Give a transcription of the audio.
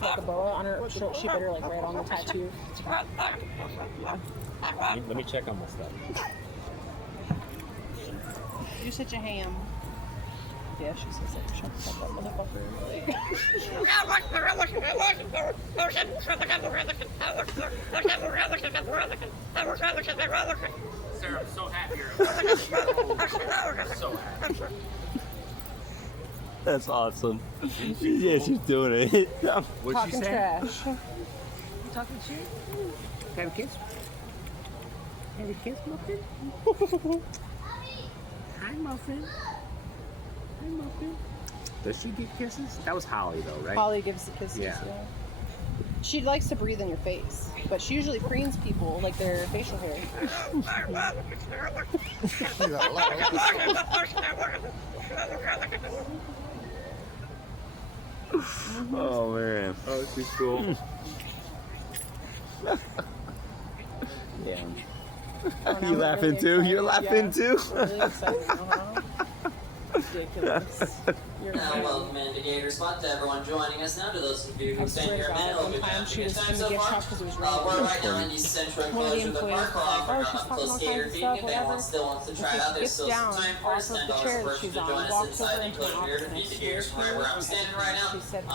like a boa on her. She better like right on the tattoo. Let me check on my stuff. You're such a ham. Yeah, she says like, shut the fuck up, motherfucker. Sarah, I'm so happy you're so happy. That's awesome. Yeah, she's doing it. What'd she Talking say? trash. You talking shit? Have a kiss? Have a kiss, Muffin? Hi, Muffin. Hi, Muffin. Does she give kisses? That was Holly, though, right? Holly gives the kisses. Yeah. Yeah. She likes to breathe in your face, but she usually preens people like their facial hair. Oh man. Oh, she's cool. Yeah. Oh, now You we're laughing really too? excited. You're laughing Yeah. too? Really excited. Ridiculous. You're Now, right. welcome into Gator Spot to everyone joining us now. To those of you I who've been swear here to a minute, God, hope one you've been time having she a good was time gonna so get far. shot because it was We're raining. right now in the central One of the enclosure of the employees park. We'll was like, offer oh, up she's a talking close all skater kinds of feeding. stuff, If anyone whatever. still wants to try it out, there's Gets still down some time for off us. of $10 the chair per that person she's to on, join us walks inside over the into an enclosure here to office feed next the to gators from right where I'm standing right now. She said,